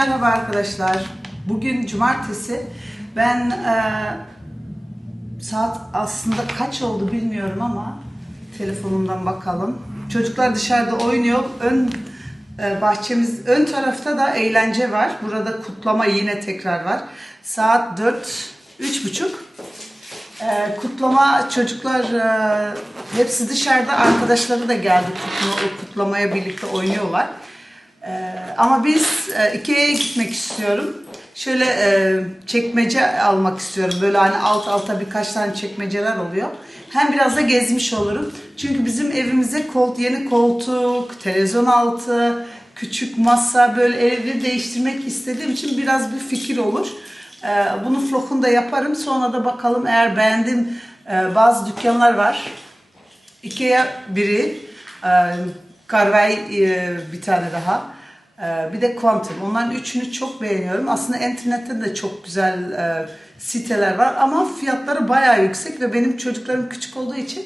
Merhaba arkadaşlar. Bugün cumartesi. Ben e, saat aslında kaç oldu bilmiyorum ama telefonumdan bakalım. Çocuklar dışarıda oynuyor. Ön e, bahçemiz ön tarafta da eğlence var. Burada kutlama yine tekrar var. Saat 4 üç buçuk. Ee, kutlama çocuklar e, hepsi dışarıda arkadaşları da geldi kutlu, o kutlamaya birlikte oynuyorlar. Ee, ama biz e, Ikea'ya gitmek istiyorum. Şöyle e, çekmece almak istiyorum. Böyle hani alt alta birkaç tane çekmeceler oluyor. Hem biraz da gezmiş olurum. Çünkü bizim evimize kolt, yeni koltuk, televizyon altı, küçük masa böyle evi değiştirmek istediğim için biraz bir fikir olur. Ee, bunu vlogunda yaparım. Sonra da bakalım eğer beğendiğim e, bazı dükkanlar var. Ikea biri, e, Carvey e, bir tane daha. e, Bir de Quantum. Onların üçünü çok beğeniyorum. Aslında internette de çok güzel e, siteler var ama fiyatları bayağı yüksek ve benim çocuklarım küçük olduğu için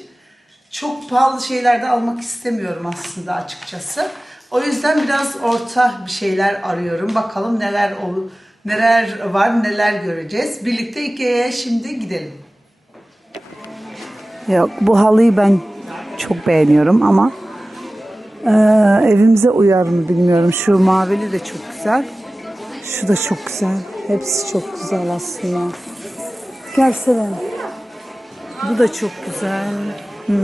çok pahalı şeyler de almak istemiyorum aslında açıkçası. O yüzden biraz orta bir şeyler arıyorum. Bakalım neler olur, neler var, neler göreceğiz. Birlikte Ikea'ya şimdi gidelim. Yok bu halıyı ben çok beğeniyorum ama e, evimize uyar mı bilmiyorum. Şu mavili de çok güzel. Şu da çok güzel. Hepsi çok güzel aslında. Gel Selen. Bu da çok güzel. Hmm.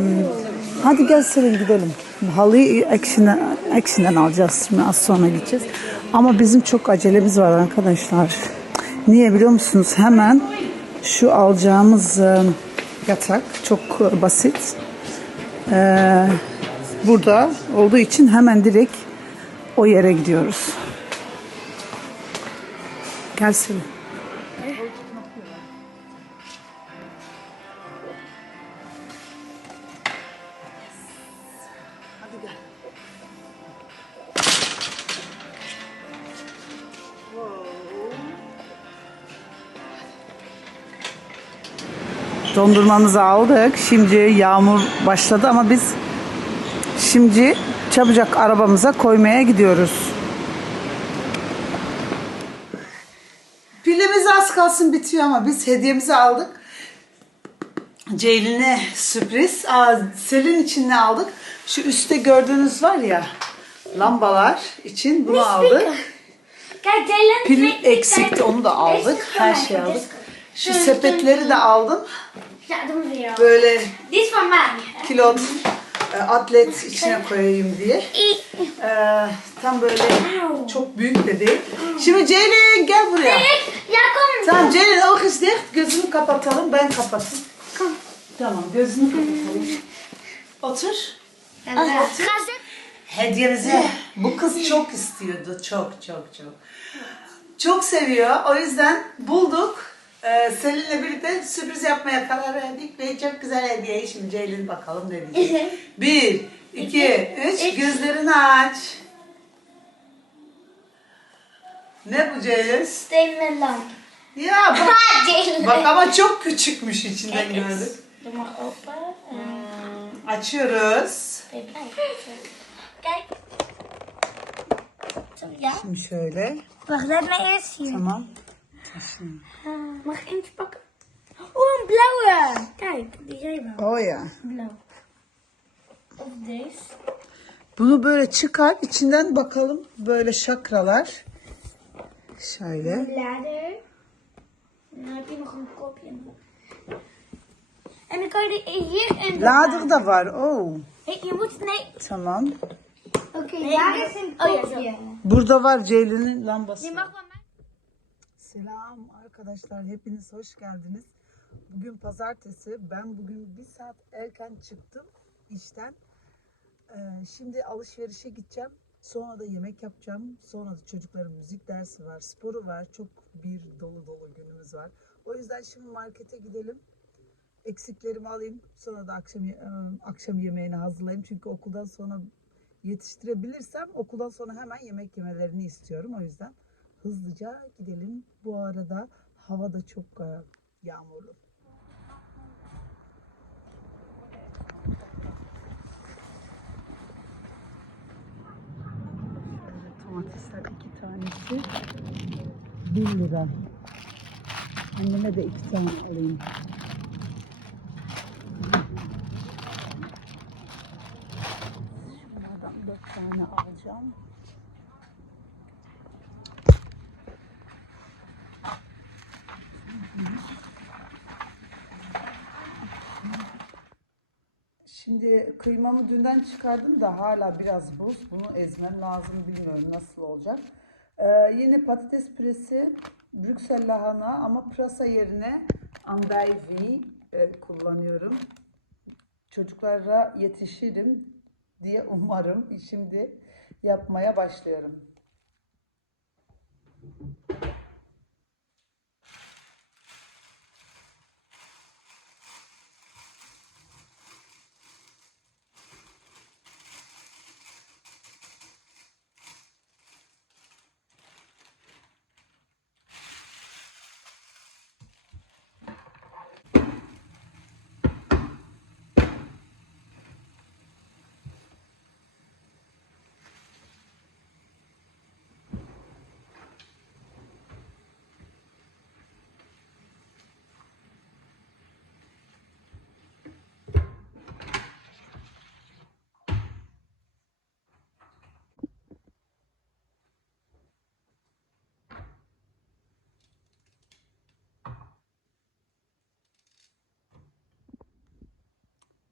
Hadi gel Selin gidelim. Halıyı Action'dan, Action'dan alacağız şimdi az sonra gideceğiz. Ama bizim çok acelemiz var arkadaşlar. Niye biliyor musunuz? Hemen şu alacağımız e, yatak çok basit. Ee, burada olduğu için hemen direkt o yere gidiyoruz. Gel Selin. Dondurmamızı aldık. Şimdi yağmur başladı ama biz şimdi çabucak arabamıza koymaya gidiyoruz. Pilimiz az kalsın bitiyor ama biz hediyemizi aldık. Ceylin'e sürpriz. Aa, Selin için ne aldık? Şu üstte gördüğünüz var ya lambalar için bunu aldık. Pil eksikti onu da aldık. Her şey aldık. Şu sepetleri de aldım. Böyle kilot atlet içine koyayım diye. Ee, tam böyle çok büyük de değil. Şimdi Ceylin gel buraya. Tamam Ceylin o kız diye gözünü kapatalım ben kapatayım. Tamam gözünü kapatalım. Otur. Zitten. Hediyemizi bu kız çok istiyordu. Çok çok çok. Çok seviyor. O yüzden bulduk. Ee, Selin'le birlikte sürpriz yapmaya karar verdik ve çok güzel hediye. Şimdi Ceylin bakalım ne diyecek. Bir, iki, üç. Gözlerini aç. Ne bu Ceylin? Stenen lamp. Ya bak, bak ama çok küçükmüş içinden Kijk gördük. Hmm, Açıyoruz. Şimdi şöyle. Wacht, laat me eerst zien. Tamam. Mag ik eentje pakken? Oh, een blauwe. Kijk, die zijn wel. O ya. Blauw. Of deze. Bunu böyle çıkar, içinden bakalım böyle şakralar. Şöyle. Blader. En dan heb je nog een kopje. En dan kan je er hier in. Ladır da var. Oo. Hey, je moet. Nee. Tamam. Oké, daar is een kopje. Burada var Ceylin'in lambası. Je mag. Selam arkadaşlar. Hepiniz hoş geldiniz. Bugün pazartesi. Ben bugün bir saat erken çıktım işten. Ee, şimdi alışverişe gideceğim. Sonra da yemek yapacağım. Sonra da çocukların müzik dersi var, sporu var. Çok bir dolu dolu günümüz var. O yüzden şimdi markete gidelim. Eksiklerimi alayım. Sonra da akşam e, akşam yemeğini hazırlayayım. Çünkü okuldan sonra yetiştirebilirsem okuldan sonra hemen yemek yemelerini istiyorum. O yüzden hızlıca gidelim. Bu arada hava da çok e, yağmurlu. Domatesler iki tanesi. 1 lira. Anneme de iki tane alayım. Şunlardan dört tane alacağım. Şimdi kıymamı dünden çıkardım da hala biraz buz. Bunu ezmem lazım bilmiyorum nasıl olacak. Ee, yine patates püresi, Brüksel lahana ama pırasa yerine andivie e, kullanıyorum. Çocuklara yetişirim diye umarım. Şimdi yapmaya başlıyorum.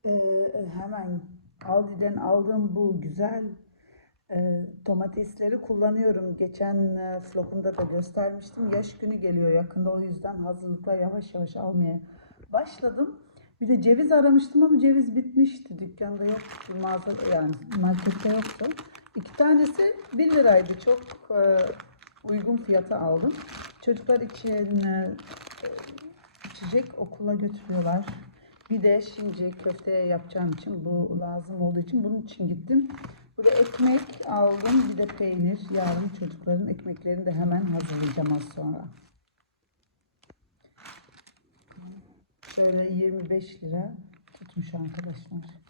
Ee, hemen Aldi'den aldığım bu güzel e, domatesleri kullanıyorum. Geçen e, vlogumda da göstermiştim. Yaş günü geliyor yakında o yüzden hazırlıkla yavaş yavaş almaya başladım. Bir de ceviz aramıştım ama ceviz bitmişti. Dükkanda yoktu, mağaza yani markette yoktu. İki tanesi 1 liraydı. Çok e, uygun fiyata aldım. Çocuklar için e, içecek okula götürüyorlar. Bir de şimdi köfte yapacağım için bu lazım olduğu için bunun için gittim. Bu da ekmek aldım. Bir de peynir. Yarın çocukların ekmeklerini de hemen hazırlayacağım az sonra. Şöyle 25 lira tutmuş arkadaşlar.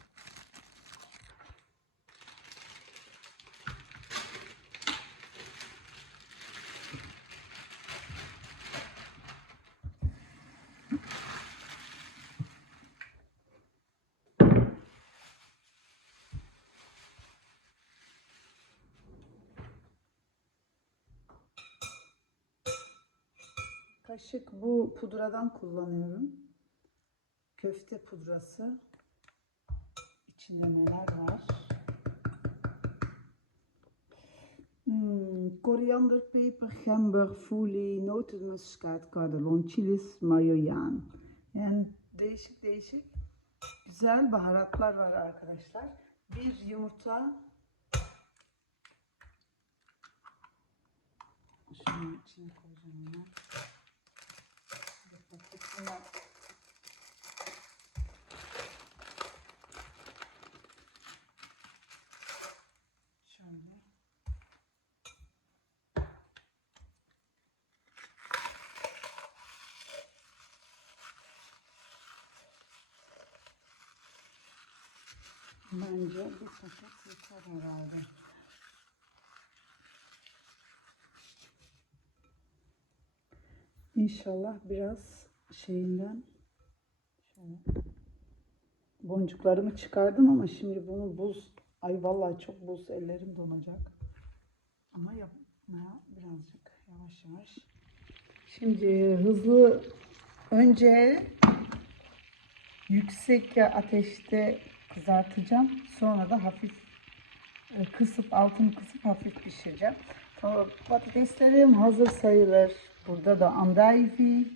Kaşık bu pudradan kullanıyorum. Köfte pudrası. İçinde neler var? Hmm, koriander, peper, gember, foelie, notenmuskaat, kardamom, chilis, mayoyaan. Yani değişik değişik güzel baharatlar var arkadaşlar. Bir yumurta. Şunun içine koyacağım. Paketinden Şöyle. Bence bir paket yeter herhalde. İnşallah biraz şeyinden şöyle boncuklarımı çıkardım ama şimdi bunu buz ay vallahi çok buz ellerim donacak. Ama yapmaya birazcık yavaş yavaş. Şimdi hızlı önce yüksek ateşte kızartacağım. Sonra da hafif e, kısıp altını kısıp hafif pişireceğim. Tamam, Patateslerim hazır sayılır. Burada da andaivi.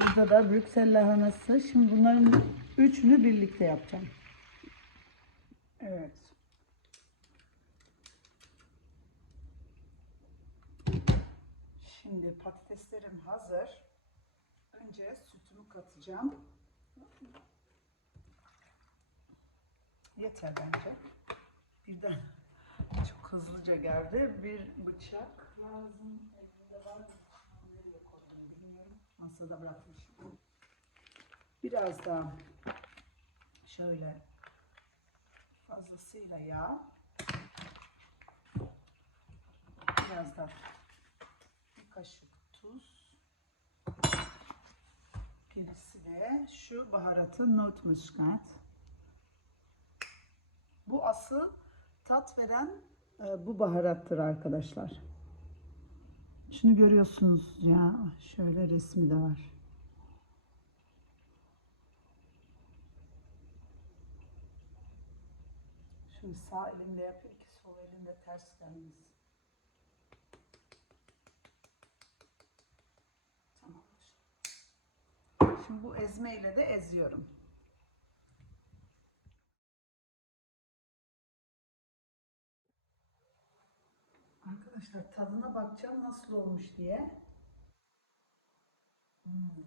Burada da Brüksel lahanası. Şimdi bunların üçünü birlikte yapacağım. Evet. Şimdi patateslerim hazır. Önce sütümü katacağım. Yeter bence. Birden çok hızlıca geldi. Bir bıçak lazım. Elimde var mı? Nereye koydum bilmiyorum. Masada bırakmışım. Biraz da şöyle fazlasıyla yağ. Biraz da bir kaşık tuz. Gerisi de şu baharatı not muskat. Bu asıl tat veren e, bu baharattır arkadaşlar. Şunu görüyorsunuz ya. Şöyle resmi de var. Şimdi sağ elimle yapayım ki sol elimde ters gelmesin. Tamamdır. Şimdi bu ezme ile de eziyorum. Arkadaşlar tadına bakacağım nasıl olmuş diye. Hmm.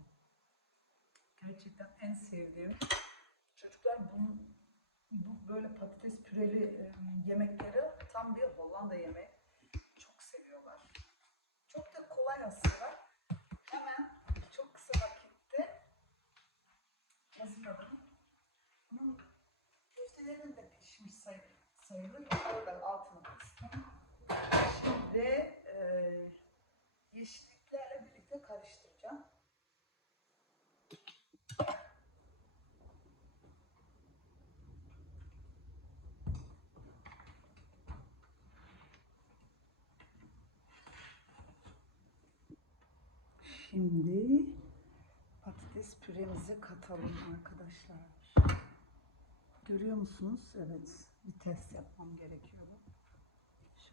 Gerçekten en sevdiğim. Çocuklar bunu, bu böyle patates püreli e, yemekleri tam bir Hollanda yemeği. Çok seviyorlar. Çok da kolay aslında. Hemen çok kısa vakitte hazırladım. Bunun köftelerinin de pişmiş sayılır. sayılır. Orada altını kıstım. Şimdi e, yeşilliklerle birlikte karıştıracağım. Şimdi patates püremizi katalım arkadaşlar. Görüyor musunuz? Evet. Bir test yapmam gerekiyor.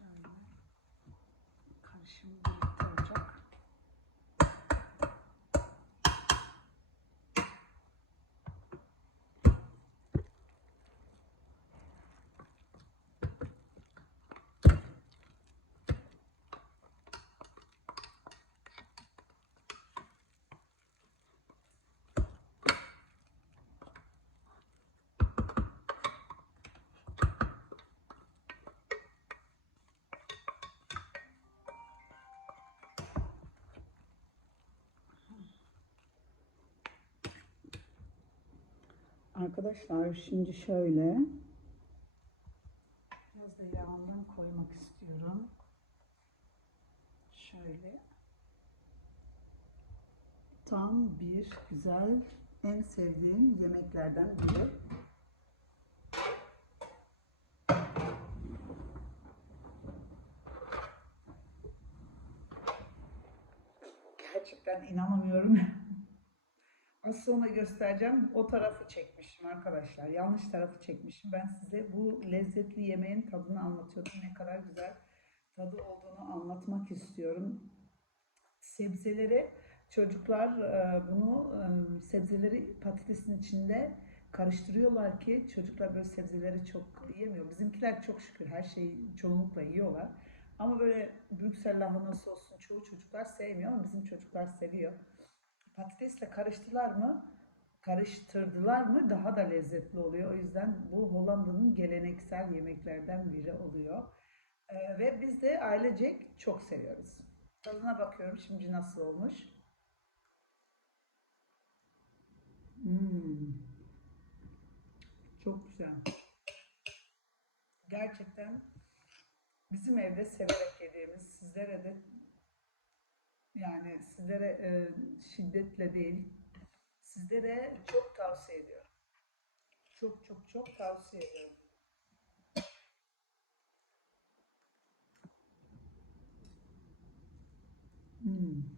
Şöyle. Karışım birlikte Arkadaşlar şimdi şöyle biraz da yağından koymak istiyorum. Şöyle tam bir güzel en sevdiğim yemeklerden biri. Gerçekten inanamıyorum. Az sonra göstereceğim. O tarafı çekmişim arkadaşlar. Yanlış tarafı çekmişim. Ben size bu lezzetli yemeğin tadını anlatıyordum. Ne kadar güzel tadı olduğunu anlatmak istiyorum. Sebzeleri çocuklar e, bunu e, sebzeleri patatesin içinde karıştırıyorlar ki çocuklar böyle sebzeleri çok yemiyor. Bizimkiler çok şükür her şeyi çoğunlukla yiyorlar. Ama böyle Brüksel lahanası olsun çoğu çocuklar sevmiyor ama bizim çocuklar seviyor patatesle karıştılar mı, karıştırdılar mı daha da lezzetli oluyor. O yüzden bu Hollanda'nın geleneksel yemeklerden biri oluyor. Ee, ve biz de ailecek çok seviyoruz. Tadına bakıyorum şimdi nasıl olmuş. Hmm. Çok güzel. Gerçekten bizim evde severek yediğimiz, sizlere de yani sizlere e, şiddetle değil, sizlere çok tavsiye ediyorum. Çok çok çok tavsiye ediyorum. Hmm.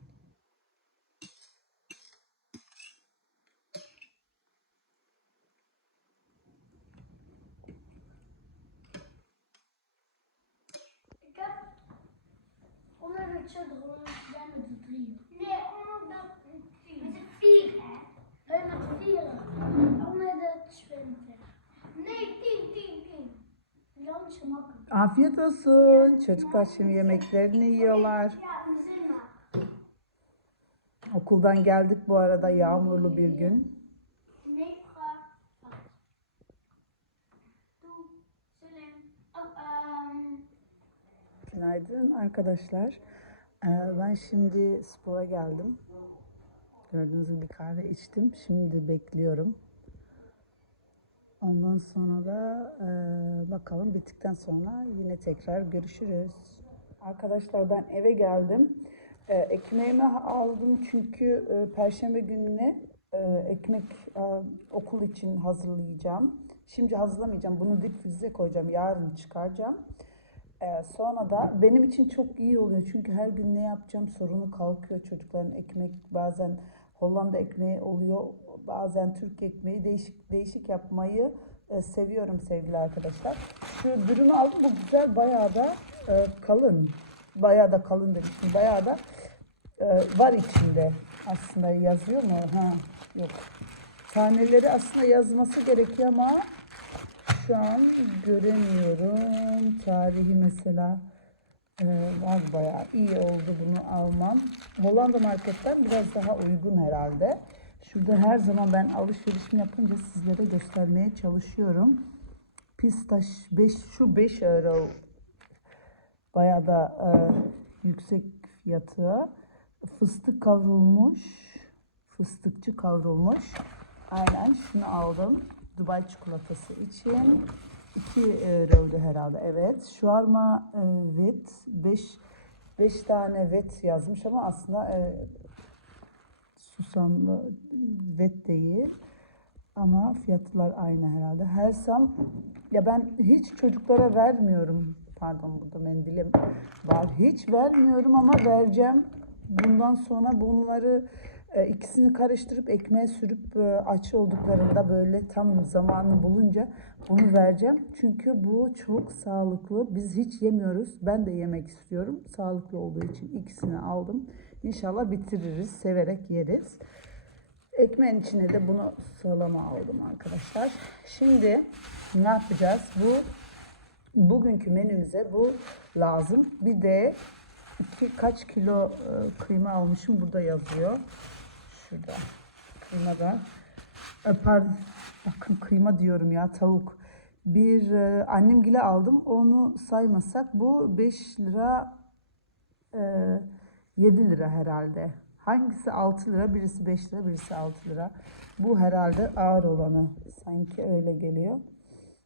Afiyet olsun. Çocuklar şimdi yemeklerini yiyorlar. Okuldan geldik bu arada yağmurlu bir gün. Günaydın arkadaşlar. Ee, ben şimdi spora geldim. Gördüğünüz gibi kahve içtim. Şimdi bekliyorum. Ondan sonra da e, bakalım bittikten sonra yine tekrar görüşürüz. Arkadaşlar ben eve geldim. E, ekmeğimi aldım çünkü e, perşembe gününe e, ekmek e, okul için hazırlayacağım. Şimdi hazırlamayacağım. Bunu dip frize koyacağım. Yarın çıkaracağım. E, sonra da benim için çok iyi oluyor. Çünkü her gün ne yapacağım sorunu kalkıyor. Çocukların ekmek bazen Hollanda ekmeği oluyor. Bazen Türk ekmeği değişik değişik yapmayı e, seviyorum sevgili arkadaşlar. Şu dürümü aldım. Bu güzel bayağı da e, kalın. Bayağı da kalın demiştim. Bayağı da e, var içinde. Aslında yazıyor mu? Ha, yok. Taneleri aslında yazması gerekiyor ama şu an göremiyorum. Tarihi mesela var bayağı iyi oldu bunu almam. Hollanda marketten biraz daha uygun herhalde. Şurada her zaman ben alışverişimi yapınca sizlere göstermeye çalışıyorum. Pistaş 5 şu 5 euro bayağı da e, yüksek fiyatı. Fıstık kavrulmuş. Fıstıkçı kavrulmuş. Aynen şunu aldım. Dubai çikolatası için. 2 euroydu herhalde. Evet. Şuarma e, vet 5 5 tane vet yazmış ama aslında e, susamlı vet değil. Ama fiyatlar aynı herhalde. Her sam ya ben hiç çocuklara vermiyorum. Pardon burada mendilim var. Hiç vermiyorum ama vereceğim. Bundan sonra bunları e, ikisini karıştırıp ekmeğe sürüp e, aç olduklarında böyle tam zamanı bulunca bunu vereceğim. Çünkü bu çok sağlıklı. Biz hiç yemiyoruz. Ben de yemek istiyorum. Sağlıklı olduğu için ikisini aldım. İnşallah bitiririz. Severek yeriz. Ekmeğin içine de bunu salama aldım arkadaşlar. Şimdi ne yapacağız? Bu bugünkü menümüze bu lazım. Bir de iki kaç kilo e, kıyma almışım burada yazıyor. Şurada kıymadan. E, pardon, bakın kıyma diyorum ya tavuk. Bir e, annemgile aldım. Onu saymasak bu 5 lira e, 7 lira herhalde. Hangisi 6 lira, birisi 5 lira, birisi 6 lira. Bu herhalde ağır olanı. Sanki öyle geliyor.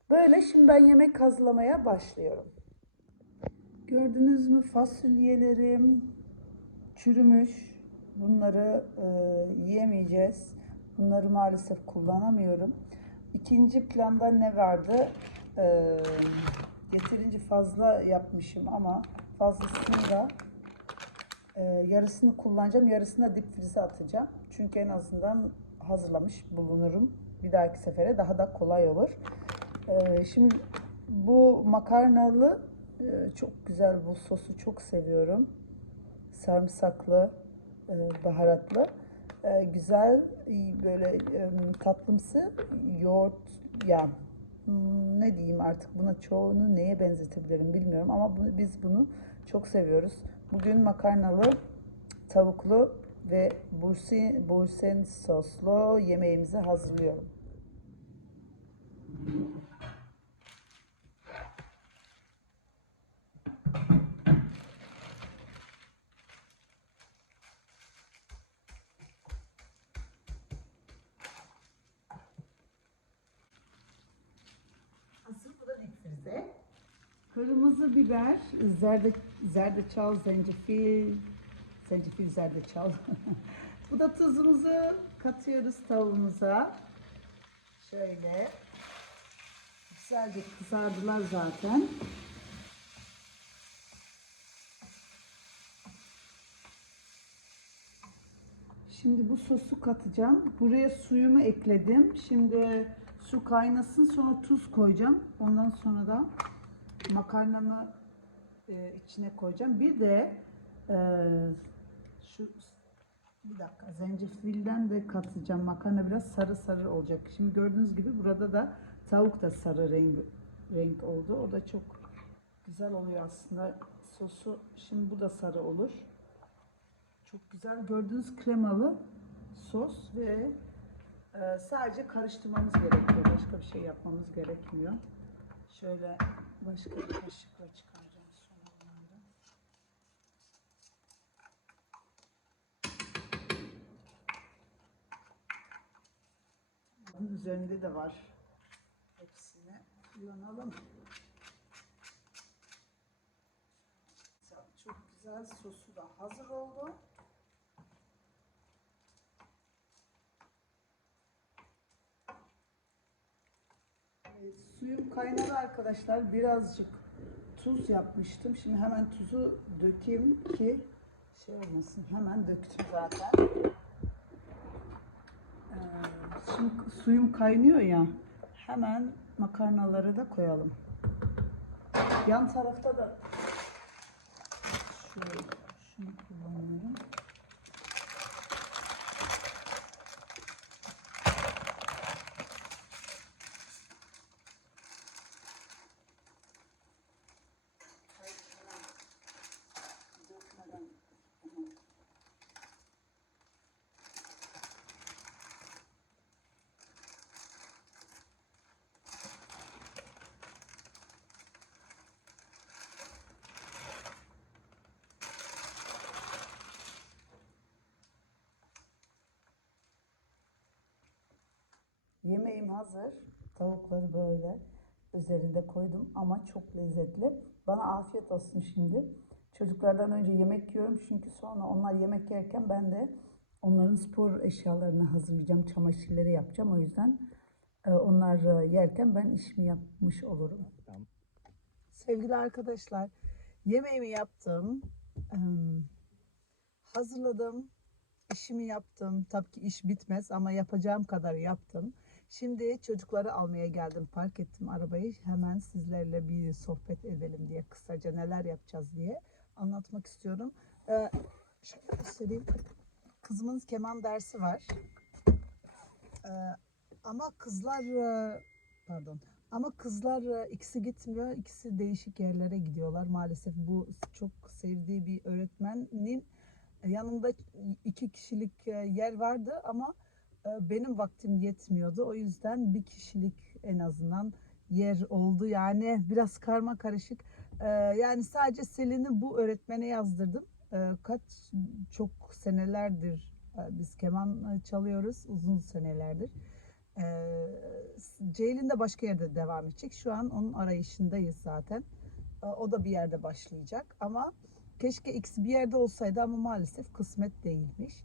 Böyle şimdi ben yemek hazırlamaya başlıyorum. Gördünüz mü fasulyelerim çürümüş. Bunları e, yiyemeyeceğiz. Bunları maalesef kullanamıyorum. İkinci planda ne vardı? E, yeterince fazla yapmışım ama fazlasını da e, yarısını kullanacağım. Yarısını da dip frize atacağım. Çünkü en azından hazırlamış bulunurum. Bir dahaki sefere daha da kolay olur. E, şimdi bu makarnalı e, çok güzel bu sosu çok seviyorum. Sarımsaklı, baharatlı. E, güzel iyi böyle e, tatlımsı yoğurt ya hmm, ne diyeyim artık buna çoğunu neye benzetebilirim bilmiyorum ama biz bunu çok seviyoruz. Bugün makarnalı, tavuklu ve bursi, bursen soslu yemeğimizi hazırlıyorum. Hazır bu da dip frize. Kırmızı biber, zerde, zerdeçal, zencefil, zencefil, zerdeçal. bu da tuzumuzu katıyoruz tavuğumuza. Şöyle. Güzelce kızardılar zaten. Şimdi bu sosu katacağım. Buraya suyumu ekledim. Şimdi su kaynasın sonra tuz koyacağım. Ondan sonra da makarnamı e, içine koyacağım. Bir de e, şu bir dakika zencefilden de katacağım. Makarna biraz sarı sarı olacak. Şimdi gördüğünüz gibi burada da tavuk da sarı renk renk oldu. O da çok güzel oluyor aslında. Sosu şimdi bu da sarı olur. Çok güzel gördüğünüz kremalı sos ve e, sadece karıştırmamız gerekiyor. Başka bir şey yapmamız gerekmiyor. Şöyle başka bir kaşıkla çıkaracağım sonra bunları. Bunun üzerinde de var. Hepsini kullanalım. Çok güzel. sosu da hazır oldu. Evet, suyum kaynadı arkadaşlar. Birazcık tuz yapmıştım. Şimdi hemen tuzu dökeyim ki şey olmasın. Hemen döktüm zaten. Ee, şimdi suyum kaynıyor ya. Hemen makarnaları da koyalım. Yan tarafta da şöyle şunu kullanıyorum. Dökmeden. Yemeğim hazır. Tavukları böyle üzerinde koydum ama çok lezzetli. Bana afiyet olsun şimdi. Çocuklardan önce yemek yiyorum çünkü sonra onlar yemek yerken ben de onların spor eşyalarını hazırlayacağım, çamaşırları yapacağım. O yüzden e, onlar e, yerken ben işimi yapmış olurum. Sevgili arkadaşlar, yemeğimi yaptım. Hazırladım. İşimi yaptım. Tabii ki iş bitmez ama yapacağım kadar yaptım. Şimdi çocukları almaya geldim. Park ettim arabayı. Hemen sizlerle bir sohbet edelim diye kısaca neler yapacağız diye anlatmak istiyorum. Ee, şöyle göstereyim. Kızımın keman dersi var. Ee, ama kızlar e, pardon ama kızlar e, ikisi gitmiyor. İkisi değişik yerlere gidiyorlar. Maalesef bu çok sevdiği bir öğretmenin yanında iki kişilik e, yer vardı ama benim vaktim yetmiyordu. O yüzden bir kişilik en azından yer oldu. Yani biraz karma karışık. E, Yani sadece Selin'i bu öğretmene yazdırdım. E, Kaç çok senelerdir e, biz keman e, çalıyoruz. Uzun senelerdir. E, Ceylin de başka yerde devam edecek. Şu an onun arayışındayız zaten. E, O da bir yerde başlayacak ama keşke ikisi bir yerde olsaydı ama maalesef kısmet değilmiş.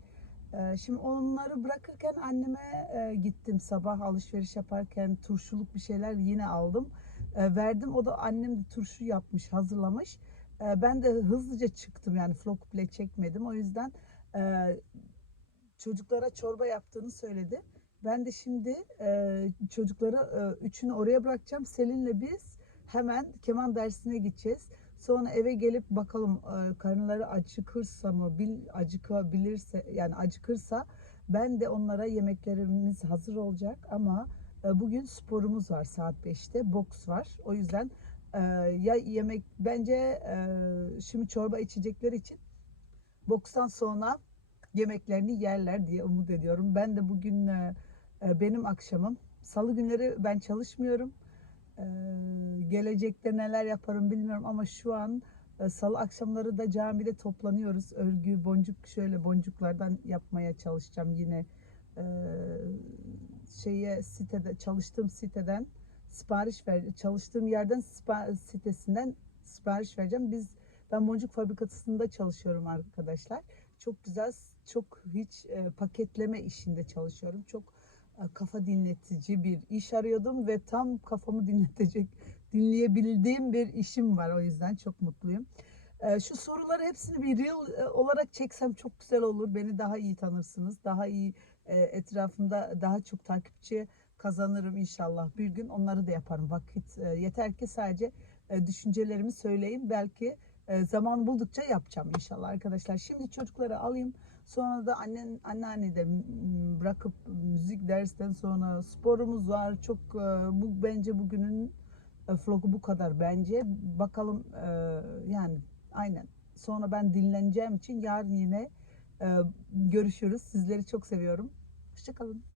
Ee, Şimdi onları bırakırken anneme e, gittim sabah alışveriş yaparken turşuluk bir şeyler yine aldım. E, Verdim o da annem de turşu yapmış hazırlamış. E, Ben de hızlıca çıktım yani vlog bile çekmedim o yüzden e, çocuklara çorba yaptığını söyledi. Ben de şimdi e, çocukları üçünü oraya bırakacağım. Selin'le biz hemen keman dersine gideceğiz. Sonra eve gelip bakalım e, karınları acıkırsa mı, bil, acıkabilirse yani acıkırsa ben de onlara yemeklerimiz hazır olacak ama e, bugün sporumuz var saat 5'te boks var. O yüzden e, ya yemek bence şimdi çorba içecekleri için bokstan sonra yemeklerini yerler diye umut ediyorum. Ben de bugün benim akşamım. Salı günleri ben çalışmıyorum. Ee, gelecekte neler yaparım bilmiyorum ama şu an e, salı akşamları da camide toplanıyoruz. Örgü, boncuk şöyle boncuklardan yapmaya çalışacağım yine Ee, şeye sitede çalıştığım siteden sipariş ver çalıştığım yerden sitesinden sipariş vereceğim. Biz ben boncuk fabrikasında çalışıyorum arkadaşlar. Çok güzel, çok hiç e, paketleme işinde çalışıyorum. Çok kafa dinletici bir iş arıyordum ve tam kafamı dinletecek, dinleyebildiğim bir işim var. O yüzden çok mutluyum. E, Şu soruları hepsini bir reel e, olarak çeksem çok güzel olur. Beni daha iyi tanırsınız. Daha iyi e, etrafımda daha çok takipçi kazanırım inşallah. Bir gün onları da yaparım. Vakit e, yeter ki sadece e, düşüncelerimi söyleyeyim. Belki e, zaman buldukça yapacağım inşallah arkadaşlar. Şimdi çocukları alayım. Sonra da annen anneanne de bırakıp müzik dersten sonra sporumuz var. Çok e, bu bence bugünün e, vlogu bu kadar bence. Bakalım e, yani aynen. Sonra ben dinleneceğim için yarın yine görüşürüz. Sizleri çok seviyorum. Hoşçakalın.